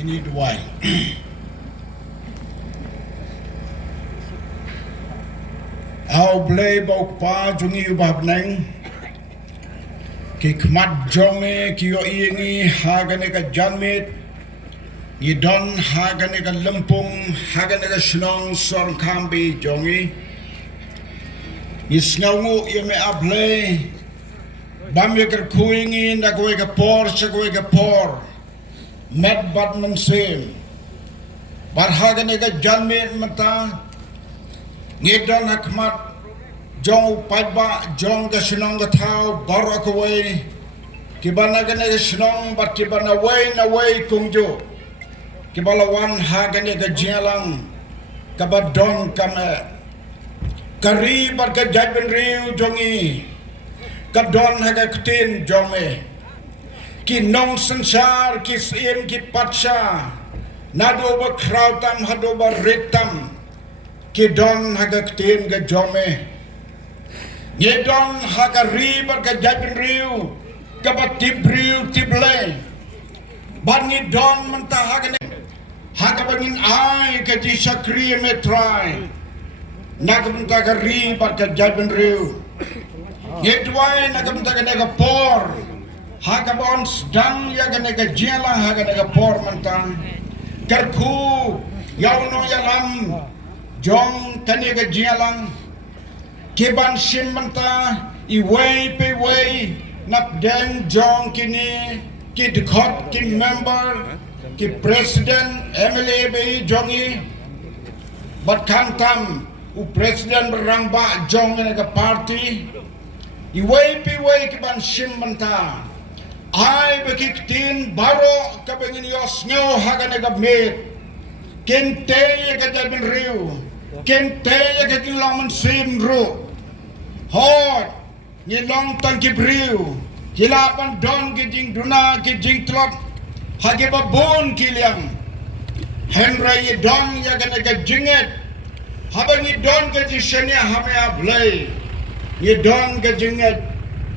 ini Duwai. Au blay bau pa jungi ubah neng ki khmat jonge ki yo ingi hagane ka janmit ni don hagane ka lempung hagane ka Snong Sohryngkham bi jongi ni sngaungu yeme ablay bam ye ker kuingi na goe ka por sa goe ka por met bat man sim bar hagane ka janmit mata ngedon hakmat jong paiba jong ka Snong ka thao barak away kibana gane ka Snong bat kibana way na way kungjo kibala wan ha gane ka jalang kabadon kame kari bar ka jaiben riu jongi kadon ha ka ktin jome ki nong sansar ki sim ki patsha nado ba krautam hado ba ritam ki don haga ktin ga jome ye don haga ribar ga jabin riu ga batib riu tible bani don menta haga bangin ai ga ji sakri me try naga menta ga ribar ga jabin riu ye Duwai naga menta ga nega por haga bon sedang ya ga nega jela haga nega por menta kerku yauno yalam jong kani ga jialang kiban sim manta I way pe way nap deng jong kini ki dekhot ki member ki president MLA be jongi bat kantam u president berang ba jong ne ga party I way pe way kiban sim manta ai be ki tin baro ka bengin yo snyo haga ne ga met kente ga jabin riu kente ya ke ulang mensim ru hot ni long tang ki briu hilapan don ki jing duna ki jing tlop hage babon ki liang henra ye don ya ke jinget habang ni don ke jishania hame ablay ye don ke jinget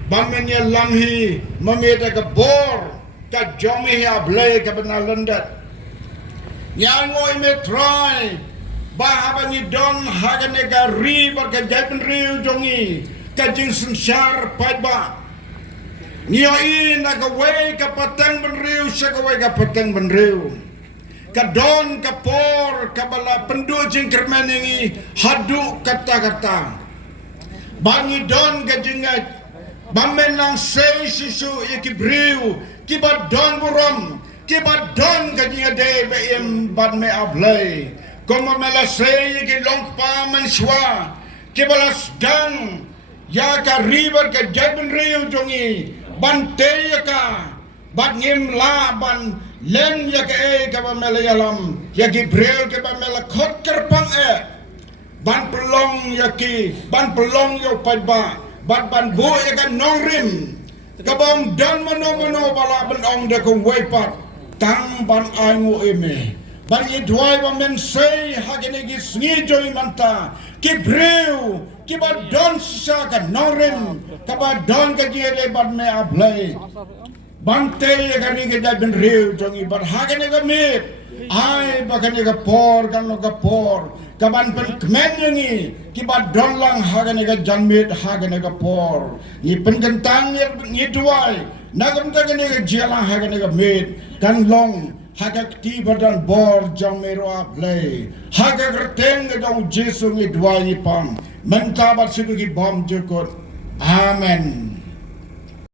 bamen ye lamhi mameda ke bor ka jomi ya ablay ka benalendat yang ngoi me try bahaba ni don hagane ga ribar ka jabin riu jongi ka jing sensar paiba ni oi na ga way ka patang ben riu sa ga way ka patang ben riu ka don ka por ka bala pendu jing kermeningi hadu kata-kata bangi don ka jingat bamen lang sei susu ikibriu kiba don buram kiba don ka jingade be em bad me ablay como me la sei que long pa manswa que balas dan ya ka river ka jabin riu jongi bante ya ka bat ngim la ban len ya ka e ka ba mela yalam ya ki breu ke ba mela khot kerpang e ban pelong ya ki ban pelong yo paiba bat ban bu ya ka nongrim ka bom dan mano bala ban ong de ko weipat tang ban aingo eme bagi Duwai bamen sei hagene gi sngi joy manta ki breu ki ba don sa ka norim ka ba don ka jere bad me ablay bante ye ga ni ga ben reu jongi bar hagene ga me ai ba ga ni ga por kan no ga por ka ban pen kmen ni ki ba don lang hagene ga janmit hagene ga por ni pen gentang ni Duwai nagam ta ga ni ga jela hagene ga me kan long hagak ti badan bor jang mero ablay hagak reteng dong Jesu ni Duwai pam mentabat sidu ki bom jukut amen.